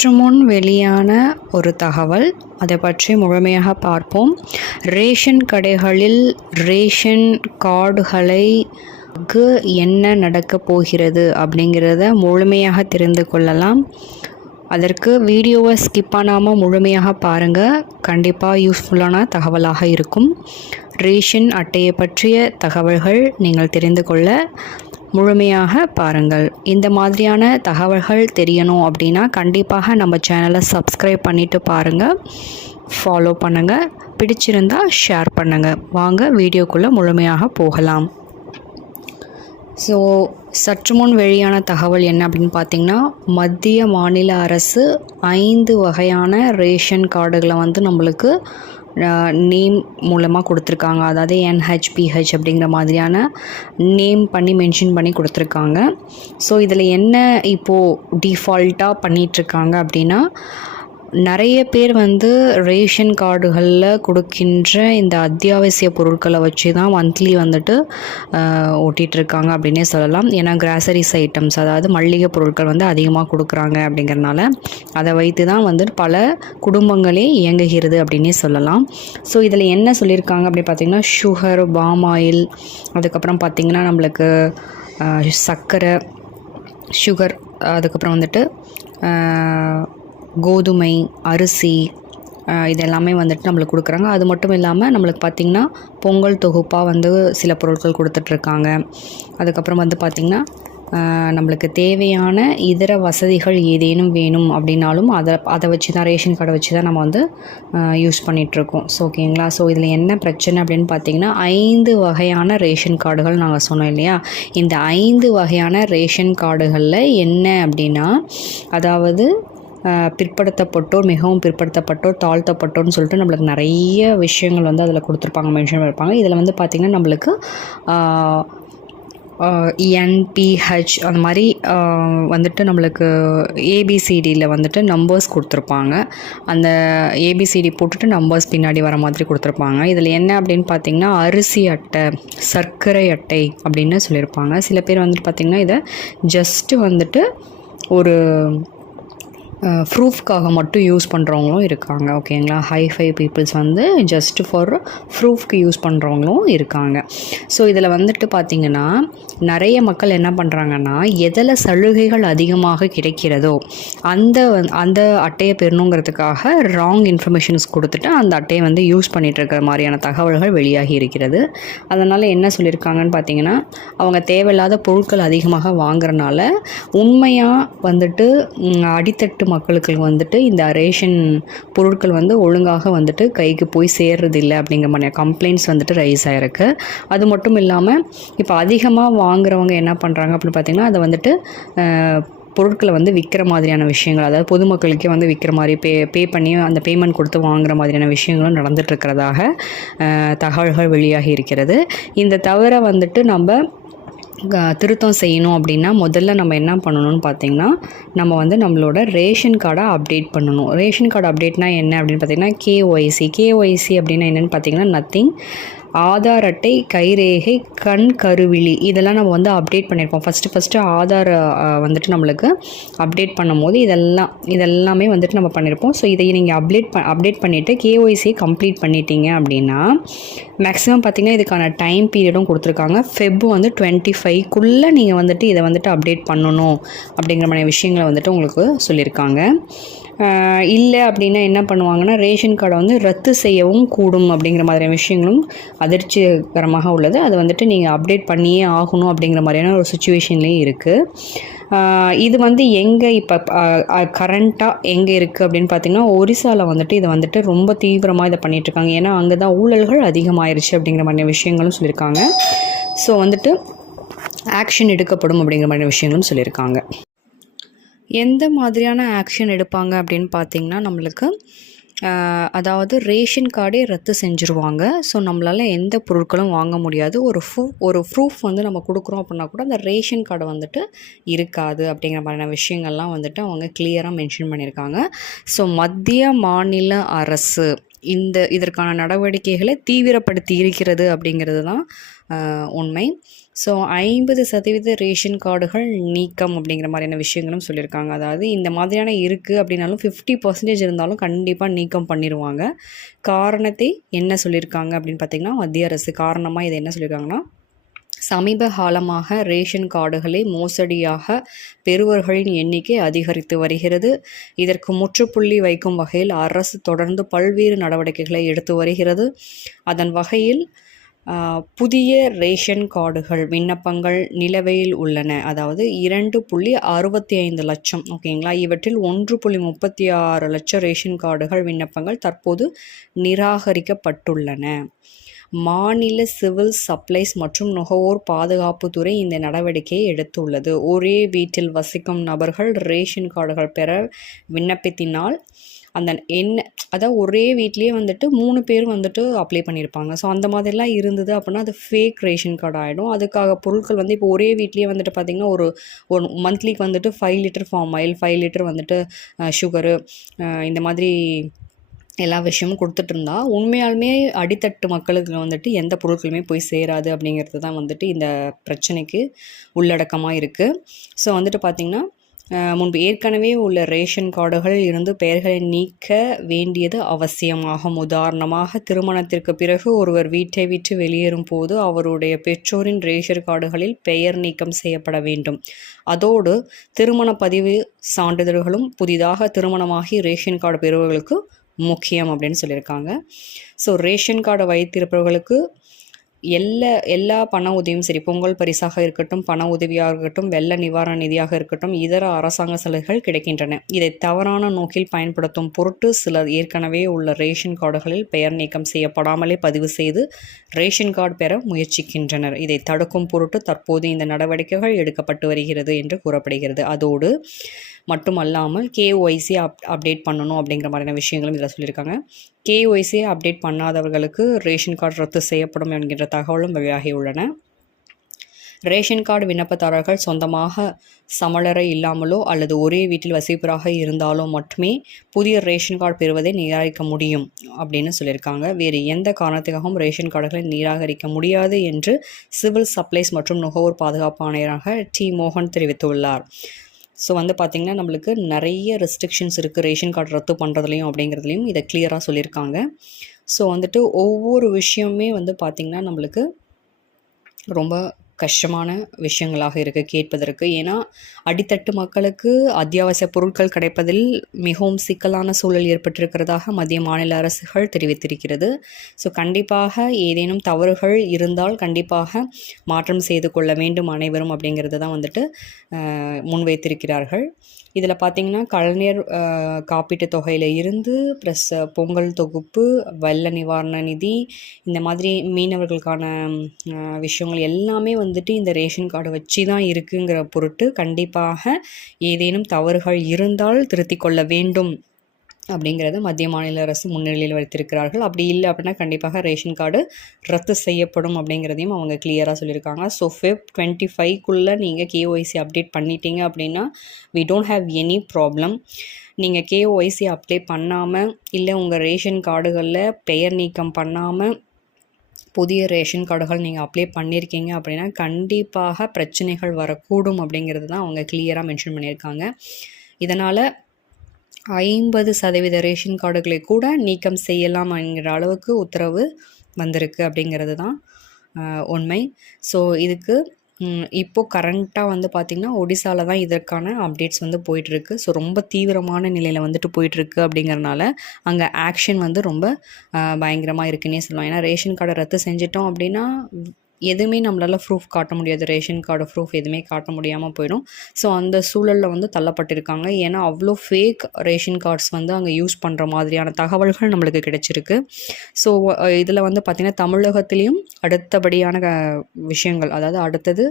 சற்றுமுன் வெளியான ஒரு தகவல், அதை பற்றி முழுமையாக பார்ப்போம். ரேஷன் கடைகளில் ரேஷன் கார்டுகளுக்கு என்ன நடக்கப் போகிறது அப்படிங்கிறத முழுமையாக தெரிந்து கொள்ளலாம். அதற்கு வீடியோவை ஸ்கிப் பண்ணாமல் முழுமையாக பாருங்கள். கண்டிப்பாக யூஸ்ஃபுல்லான தகவலாக இருக்கும். ரேஷன் அட்டையை பற்றிய தகவல்கள் நீங்கள் தெரிந்து கொள்ள முழுமையாக பாருங்கள். இந்த மாதிரியான தகவல்கள் தெரியணும் அப்படின்னா கண்டிப்பாக நம்ம சேனலை சப்ஸ்கிரைப் பண்ணிவிட்டு பாருங்கள், ஃபாலோ பண்ணுங்கள், பிடிச்சிருந்தால் ஷேர் பண்ணுங்கள். வாங்க வீடியோக்குள்ளே முழுமையாக போகலாம். ஸோ சற்று முன் வெளியான தகவல் என்ன அப்படின்னு பார்த்திங்கன்னா, மத்திய மாநில அரசு 5 வகையான ரேஷன் கார்டுகளை நம்மளுக்கு நேம் மூலமாக கொடுத்துருக்காங்க. அதாவது NHPH அப்படிங்கிற மாதிரியான நேம் பண்ணி மென்ஷன் பண்ணி கொடுத்துருக்காங்க. ஸோ இதில் என்ன இப்போது டிஃபால்ட்டாக பண்ணிகிட்ருக்காங்க அப்படின்னா, நிறைய பேர் ரேஷன் கார்டுகளில் கொடுக்கின்ற இந்த அத்தியாவசிய பொருட்களை வச்சு தான் மந்த்லி ஓட்டிகிட்ருக்காங்க அப்படின்னே சொல்லலாம். ஏன்னா கிராசரிஸ் ஐட்டம்ஸ், அதாவது மளிகை பொருட்கள் அதிகமாக கொடுக்குறாங்க அப்படிங்கிறனால அதை வைத்து தான் பல குடும்பங்களே இயங்குகிறது அப்படின்னே சொல்லலாம். ஸோ இதில் என்ன சொல்லியிருக்காங்க அப்படி பார்த்திங்கன்னா, சுகர், பாம் ஆயில், அதுக்கப்புறம் பார்த்திங்கன்னா நம்மளுக்கு சர்க்கரை, சுகர், அதுக்கப்புறம் கோதுமை, அரிசி, இதெல்லாமே நம்மளுக்கு கொடுக்குறாங்க. அது மட்டும் இல்லாமல் நம்மளுக்கு பார்த்திங்கன்னா பொங்கல் தொகுப்பாக சில பொருட்கள் கொடுத்துட்ருக்காங்க. அதுக்கப்புறம் பார்த்திங்கன்னா நம்மளுக்கு தேவையான இதர வசதிகள் ஏதேனும் வேணும் அப்படின்னாலும் அதை வச்சு தான், ரேஷன் கார்டை வச்சு தான் நம்ம யூஸ் பண்ணிகிட்ருக்கோம். ஸோ ஓகேங்களா. ஸோ இதில் என்ன பிரச்சனை அப்படின்னு பார்த்திங்கன்னா, 5 வகையான ரேஷன் கார்டுகள் நாங்கள் சொன்னோம் இல்லையா. இந்த 5 வகையான ரேஷன் கார்டுகளில் என்ன அப்படின்னா, அதாவது பிற்படுத்தப்பட்டோர், மிகவும் பிற்படுத்தப்பட்டோர், தாழ்த்தப்பட்டோர்னு சொல்லிட்டு நம்மளுக்கு நிறைய விஷயங்கள் அதில் கொடுத்துருப்பாங்க, மென்ஷன் பண்ணியிருப்பாங்க. இதில் பார்த்திங்கன்னா நம்மளுக்கு NPH அந்த மாதிரி நம்மளுக்கு ABCDயில் நம்பர்ஸ் கொடுத்துருப்பாங்க. அந்த ABCD போட்டுட்டு நம்பர்ஸ் பின்னாடி வர மாதிரி கொடுத்துருப்பாங்க. இதில் என்ன அப்படின்னு பார்த்திங்கன்னா, அரிசி அட்டை, சர்க்கரை அட்டை அப்படின்னு சொல்லியிருப்பாங்க. சில பேர் பார்த்திங்கன்னா இதை ஜஸ்ட்டு ஒரு ப்ரூஃப்காக மட்டும் யூஸ் பண்ணுறவங்களும் இருக்காங்க. ஓகேங்களா. ஹைஃபை பீப்புள்ஸ் ஜஸ்ட் ஃபார் ப்ரூஃப்க்கு யூஸ் பண்ணுறவங்களும் இருக்காங்க. ஸோ இதில் பார்த்திங்கன்னா நிறைய மக்கள் என்ன பண்ணுறாங்கன்னா, எதில் சலுகைகள் அதிகமாக கிடைக்கிறதோ அந்த அட்டையை பெறணுங்கிறதுக்காக ராங் இன்ஃபர்மேஷன்ஸ் கொடுத்துட்டு அந்த அட்டையை யூஸ் பண்ணிகிட்டு இருக்கிற மாதிரியான தகவல்கள் வெளியாகி இருக்கிறது. அதனால் என்ன சொல்லியிருக்காங்கன்னு பார்த்திங்கன்னா, அவங்க தேவையில்லாத பொருட்கள் அதிகமாக வாங்குறனால உண்மையாக அடித்தட்டு மக்களுக்கு இந்த ரேஷன் பொருட்கள் ஒழுங்காக கைக்கு போய் சேர்றதில்லை அப்படிங்கிற மாதிரி கம்ப்ளைண்ட்ஸ் ரைஸ் ஆகிருக்கு. அது மட்டும் இல்லாமல் இப்போ அதிகமாக வாங்குறவங்க என்ன பண்ணுறாங்க அப்படின்னு பார்த்திங்கன்னா, அதை பொருட்களை விற்கிற மாதிரியான விஷயங்கள், அதாவது பொதுமக்களுக்கே விற்கிற மாதிரி பே பண்ணி அந்த பேமெண்ட் கொடுத்து வாங்குற மாதிரியான விஷயங்களும் நடந்துகிட்ருக்கிறதாக தகவல்கள் வெளியாகி இருக்கிறது. இந்த தவிர நம்ம திருத்தம் செய்யணும் அப்படின்னா முதல்ல நம்ம என்ன பண்ணணும்னு பார்த்திங்கன்னா, நம்ம நம்மளோட ரேஷன் கார்டை அப்டேட் பண்ணணும். ரேஷன் கார்டு அப்டேட்னால் என்ன அப்படின்னு பார்த்திங்கன்னா, KYC அப்படின்னா என்னென்னு பார்த்திங்கன்னா, நத்திங், ஆதார் அட்டை, கைரேகை, கண் கருவிழி, இதெல்லாம் நம்ம அப்டேட் பண்ணியிருப்போம். ஃபஸ்ட்டு ஆதார் நம்மளுக்கு அப்டேட் பண்ணும்போது இதெல்லாமே நம்ம பண்ணியிருப்போம். ஸோ இதை நீங்கள் அப்டேட் பண்ணிவிட்டு KYC கம்ப்ளீட் பண்ணிட்டீங்க அப்படின்னா மேக்ஸிமம் பார்த்திங்கன்னா இதுக்கான டைம் பீரியடும் கொடுத்துருக்காங்க. Feb 25க்குள்ளே நீங்கள் இதை அப்டேட் பண்ணணும் அப்படிங்கிற மாதிரி விஷயங்களை உங்களுக்கு சொல்லியிருக்காங்க. இல்லை அப்படின்னா என்ன பண்ணுவாங்கன்னா, ரேஷன் கார்டை ரத்து செய்யவும் கூடும் அப்படிங்கிற மாதிரியான விஷயங்களும் அதிர்ச்சிகரமாக உள்ளது. அதை நீங்கள் அப்டேட் பண்ணியே ஆகணும் அப்படிங்கிற மாதிரியான ஒரு சுச்சுவேஷன்லேயும் இருக்குது. இது எங்கே இப்போ கரண்ட்டாக எங்கே இருக்குது அப்படின்னு பார்த்திங்கன்னா, ஒரிசாவில் இதை ரொம்ப தீவிரமாக இதை பண்ணிகிட்ருக்காங்க. ஏன்னா அங்கே தான் ஊழல்கள் அதிகமாயிருச்சு அப்படிங்கிற மாதிரியான விஷயங்களும் சொல்லியிருக்காங்க. ஸோ ஆக்ஷன் எடுக்கப்படும் அப்படிங்கிற மாதிரியான விஷயங்களும் சொல்லியிருக்காங்க. எந்த மாதிரியான ஆக்ஷன் எடுப்பாங்க அப்படின்னு பார்த்திங்கன்னா, நம்மளுக்கு அதாவது ரேஷன் கார்டே ரத்து செஞ்சுருவாங்க. ஸோ நம்மளால் எந்த பொருட்களும் வாங்க முடியாது. ஒரு ப்ரூஃப் நம்ம கொடுக்குறோம் அப்படின்னா கூட அந்த ரேஷன் கார்டை இருக்காது அப்படிங்கிற மாதிரியான விஷயங்கள்லாம் அவங்க கிளியராக மென்ஷன் பண்ணியிருக்காங்க. ஸோ மத்திய மாநில அரசு இதற்கான நடவடிக்கைகளை தீவிரப்படுத்தி இருக்கிறது அப்படிங்கிறது தான் உண்மை. ஸோ 50% ரேஷன் கார்டுகள் நீக்கம் அப்படிங்கிற மாதிரியான விஷயங்களும் சொல்லியிருக்காங்க. அதாவது இந்த மாதிரியான இருக்குது அப்படின்னாலும் 50% இருந்தாலும் கண்டிப்பாக நீக்கம் பண்ணிடுவாங்க. காரணத்தை என்ன சொல்லியிருக்காங்க அப்படின்னு பார்த்திங்கன்னா, மத்திய அரசு காரணமாக இதை என்ன சொல்லியிருக்காங்கன்னா, சமீப காலமாக ரேஷன் கார்டுகளை மோசடியாக பெறுவர்களின் எண்ணிக்கை அதிகரித்து வருகிறது. இதற்கு முற்றுப்புள்ளி வைக்கும் வகையில் அரசு தொடர்ந்து பல்வேறு நடவடிக்கைகளை எடுத்து வருகிறது. அதன் வகையில் புதிய ரேஷன் கார்டுகள் விண்ணப்பங்கள் நிலுவையில் உள்ளன. அதாவது 2.65 லட்சம், ஓகேங்களா. இவற்றில் 1.36 லட்சம் ரேஷன் கார்டுகள் விண்ணப்பங்கள் தற்போது நிராகரிக்கப்பட்டுள்ளன. மாநில சிவில் சப்ளைஸ் மற்றும் நுகர்வோர் பாதுகாப்புத்துறை இந்த நடவடிக்கையை எடுத்துள்ளது. ஒரே வீட்டில் வசிக்கும் நபர்கள் ரேஷன் கார்டுகள் பெற விண்ணப்பத்தினால் அந்த அதாவது ஒரே வீட்லேயே வந்துட்டு 3 பேர் வந்துட்டு அப்ளை பண்ணியிருப்பாங்க. ஸோ அந்த மாதிரிலாம் இருந்தது அப்படின்னா அது ஃபேக் ரேஷன் கார்டு ஆகிடும். அதுக்காக பொருட்கள் வந்து இப்போ ஒரே வீட்லேயே வந்துட்டு பார்த்திங்கன்னா ஒரு மந்த்லிக்கு வந்துட்டு 5 லிட்டர் ஃபார்ம் ஆயில், 5 லிட்டர் வந்துட்டு சுகரு, இந்த மாதிரி எல்லா விஷயமும் கொடுத்துட்டு இருந்தா உண்மையாலுமே அடித்தட்டு மக்களுக்கு வந்துட்டு எந்த பொருட்களுமே போய் சேராது அப்படிங்கிறது தான் வந்துட்டு இந்த பிரச்சனைக்கு உள்ளடக்கமாக இருக்குது. ஸோ வந்துட்டு பார்த்திங்கன்னா, முன்பு ஏற்கனவே உள்ள ரேஷன் கார்டுகள் இருந்து பெயர்களை நீக்க வேண்டியது அவசியமாகும். உதாரணமாக, திருமணத்திற்கு பிறகு ஒருவர் வீட்டை விட்டு வெளியேறும் போது அவருடைய பெற்றோரின் ரேஷன் கார்டுகளில் பெயர் நீக்கம் செய்யப்பட வேண்டும். அதோடு திருமண பதிவு சான்றிதழ்களும் புதிதாக திருமணமாகி ரேஷன் கார்டு பெறுவர்களுக்கு முக்கியம் அப்படின்னு சொல்லியிருக்காங்க. ஸோ ரேஷன் கார்டை வைத்திருப்பவர்களுக்கு எல்லா பண உதவியும் சரி, பொங்கல் பரிசாக இருக்கட்டும், பண உதவியாக இருக்கட்டும், வெள்ள நிவாரண நிதியாக இருக்கட்டும், இதர அரசாங்க சலுகைகள் கிடைக்கின்றன. இதை தவறான நோக்கில் பயன்படுத்தும் பொருட்டு சிலர் ஏற்கனவே உள்ள ரேஷன் கார்டுகளில் பெயர் நீக்கம் செய்யப்படாமலே பதிவு செய்து ரேஷன் கார்டு பெற முயற்சிக்கின்றனர். இதை தடுக்கும் பொருட்டு தற்போது இந்த நடவடிக்கைகள் எடுக்கப்பட்டு வருகிறது என்று கூறப்படுகிறது. அதோடு மட்டுமல்லாமல் KYC அப்டேட் பண்ணணும் அப்படிங்கிற மாதிரியான விஷயங்களும் இதில் சொல்லியிருக்காங்க. KYC அப்டேட் பண்ணாதவர்களுக்கு ரேஷன் கார்டு ரத்து செய்யப்படும் என்கின்ற தகவலும் வெளியாகியுள்ளன. ரேஷன் கார்டு விண்ணப்பதாரர்கள் சொந்தமாக சமலரை இல்லாமலோ அல்லது ஒரே வீட்டில் வசிப்பவராக இருந்தாலோ மட்டுமே புதிய ரேஷன் கார்டு பெறுவதை நிராகரிக்க முடியும் அப்படின்னு சொல்லியிருக்காங்க. வேறு எந்த காரணத்துக்காகவும் ரேஷன் கார்டுகளை நிராகரிக்க முடியாது என்று சிவில் சப்ளைஸ் மற்றும் நுகர்வோர் பாதுகாப்பு ஆணையராக T. மோகன் தெரிவித்துள்ளார். ஸோ வந்து பார்த்திங்கன்னா, நம்மளுக்கு நிறைய ரெஸ்ட்ரிக்ஷன்ஸ் இருக்குது ரேஷன் கார்டு ரத்து பண்ணுறதுலையும் அப்படிங்கிறதுலையும் இதை கிளியராக சொல்லியிருக்காங்க. ஸோ வந்துட்டு ஒவ்வொரு விஷயமே வந்து பார்த்திங்கன்னா நம்மளுக்கு ரொம்ப கஷ்டமான விஷயங்களாக இருக்குது கேட்பதற்கு. ஏன்னா அடித்தட்டு மக்களுக்கு அத்தியாவசிய பொருட்கள் கிடைப்பதில் மிகவும் சிக்கலான சூழல் ஏற்பட்டிருக்கிறதாக மத்திய மாநில அரசுகள் தெரிவித்திருக்கிறது. ஸோ கண்டிப்பாக ஏதேனும் தவறுகள் இருந்தால் கண்டிப்பாக மாற்றம் செய்து கொள்ள வேண்டும் அனைவரும் அப்படிங்கிறது தான் வந்துட்டு முன்வைத்திருக்கிறார்கள். இதில் பார்த்திங்கன்னா, கலைஞர் காப்பீட்டு தொகையில் இருந்து ப்ளஸ் பொங்கல் தொகுப்பு, வெள்ள நிவாரண நிதி, இந்த மாதிரி மீனவர்களுக்கான விஷயங்கள் எல்லாமே வந்துட்டு இந்த ரேஷன் கார்டு வச்சு தான் இருக்குங்கிற பொருட்டு கண்டிப்பாக ஏதேனும் தவறுகள் இருந்தால் திருத்திக் கொள்ள வேண்டும் அப்படிங்கிறத மத்திய மாநில அரசு முன்னிலையில் வைத்திருக்கிறார்கள். அப்படி இல்லை அப்படின்னா கண்டிப்பாக ரேஷன் கார்டு ரத்து செய்யப்படும் அப்படிங்கிறதையும் அவங்க கிளியராக சொல்லியிருக்காங்க. ஸோ Feb 25க்குள்ளே நீங்கள் KYC அப்டேட் பண்ணிட்டீங்க அப்படின்னா we don't have any problem. நீங்கள் KYC அப்ளை பண்ணாமல் இல்லை உங்கள் ரேஷன் கார்டுகளில் பெயர் நீக்கம் பண்ணாமல் புதிய ரேஷன் கார்டுகள் நீங்கள் அப்ளை பண்ணியிருக்கீங்க அப்படின்னா கண்டிப்பாக பிரச்சனைகள் வரக்கூடும் அப்படிங்கிறது தான் அவங்க கிளியராக மென்ஷன் பண்ணியிருக்காங்க. இதனால் 50% ரேஷன் கார்டுகளை கூட நீக்கம் செய்யலாம் என்கிற அளவுக்கு உத்தரவு வந்திருக்கு அப்படிங்கிறது தான் உண்மை. ஸோ இதுக்கு இப்போது கரண்ட்டாக வந்து பார்த்திங்கன்னா ஒடிசாவில் தான் இதற்கான அப்டேட்ஸ் வந்து போயிட்டுருக்கு. ஸோ ரொம்ப தீவிரமான நிலையில் வந்துட்டு போயிட்டுருக்கு அப்படிங்கிறனால அங்கே ஆக்ஷன் வந்து ரொம்ப பயங்கரமாக இருக்குன்னே சொல்லலாம். ஏன்னா ரேஷன் கார்டை ரத்து செஞ்சிட்டோம் அப்படின்னா எதுவுமே நம்மளால் ப்ரூஃப் காட்ட முடியாது, ரேஷன் கார்டு ப்ரூஃப் எதுவுமே காட்ட முடியாமல் போயிடும். ஸோ அந்த சூழலில் வந்து தள்ளப்பட்டிருக்காங்க. ஏன்னா அவ்வளோ ஃபேக் ரேஷன் கார்ட்ஸ் வந்து அங்கே யூஸ் பண்ணுற மாதிரியான தகவல்கள் நம்மளுக்கு கிடைச்சிருக்கு. ஸோ இதில் வந்து பார்த்திங்கன்னா தமிழகத்துலேயும் அடுத்தபடியான விஷயங்கள், அதாவது அடுத்தது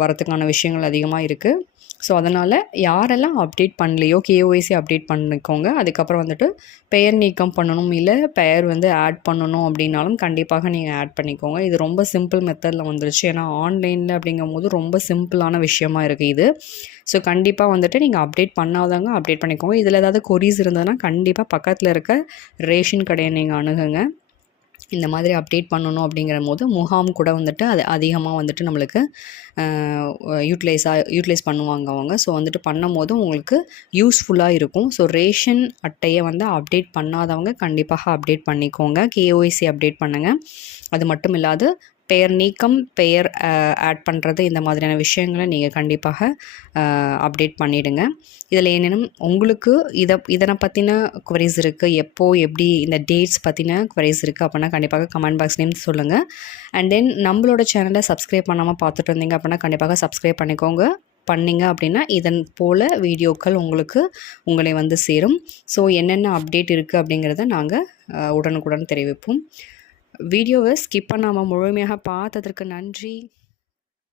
வரத்துக்கான விஷயங்கள் அதிகமாக இருக்குது. ஸோ அதனால் யாரெல்லாம் அப்டேட் பண்ணலையோ KYC அப்டேட் பண்ணிக்கோங்க. அதுக்கப்புறம் வந்துட்டு பெயர் நீக்கம் பண்ணணும், இல்லை பெயர் வந்து ஆட் பண்ணணும் அப்படின்னாலும் கண்டிப்பாக நீங்கள் ஆட் பண்ணிக்கோங்க. இது ரொம்ப சிம்பிள் மெத்தடில் வந்துருச்சு. ஏன்னா ஆன்லைனில் அப்படிங்கும் போது ரொம்ப சிம்பிளான விஷயமா இருக்குது இது. ஸோ கண்டிப்பாக வந்துட்டு நீங்கள் அப்டேட் பண்ணாதவங்க அப்டேட் பண்ணிக்கோங்க. இதில் ஏதாவது கொரீஸ் இருந்ததுன்னா கண்டிப்பாக பக்கத்தில் இருக்க ரேஷன் கடையை நீங்கள் அணுகுங்க. இந்த மாதிரி அப்டேட் பண்ணணும் அப்படிங்கிற போது முகாம் கூட வந்துட்டு அது அதிகமாக வந்துட்டு நம்மளுக்கு யூட்டிலைஸ் பண்ணுவாங்க அவங்க. ஸோ வந்துட்டு பண்ணும்போது உங்களுக்கு யூஸ்ஃபுல்லாக இருக்கும். ஸோ ரேஷன் அட்டையை வந்து அப்டேட் பண்ணாதவங்க கண்டிப்பாக அப்டேட் பண்ணிக்கோங்க. கேஒய்சி அப்டேட் பண்ணுங்கள். அது மட்டும் இல்லாது பெயர் நீக்கம், பெயர் ஆட் பண்ணுறது, இந்த மாதிரியான விஷயங்களை நீங்கள் கண்டிப்பாக அப்டேட் பண்ணிவிடுங்க. இதில் ஏனெனும் உங்களுக்கு இதனை பற்றின குவரிஸ் இருக்குது, எப்போ எப்படி இந்த டேட்ஸ் பற்றின குவரிஸ் இருக்குது அப்படின்னா கண்டிப்பாக கமெண்ட் பாக்ஸ்லேயும் சொல்லுங்கள். அண்ட் தென் நம்மளோட சேனலை சப்ஸ்கிரைப் பண்ணாமல் பார்த்துட்டு இருந்தீங்க அப்படின்னா கண்டிப்பாக சப்ஸ்கிரைப் பண்ணிக்கோங்க. பண்ணிங்க அப்படின்னா இதன் போல் வீடியோக்கள் உங்களை வந்து சேரும். ஸோ என்னென்ன அப்டேட் இருக்குது அப்படிங்கிறத நாங்கள் உடனுக்குடன் தெரிவிப்போம். வீடியோவை ஸ்கிப் பண்ணாமல் முழுமையாக பார்த்ததற்கு நன்றி.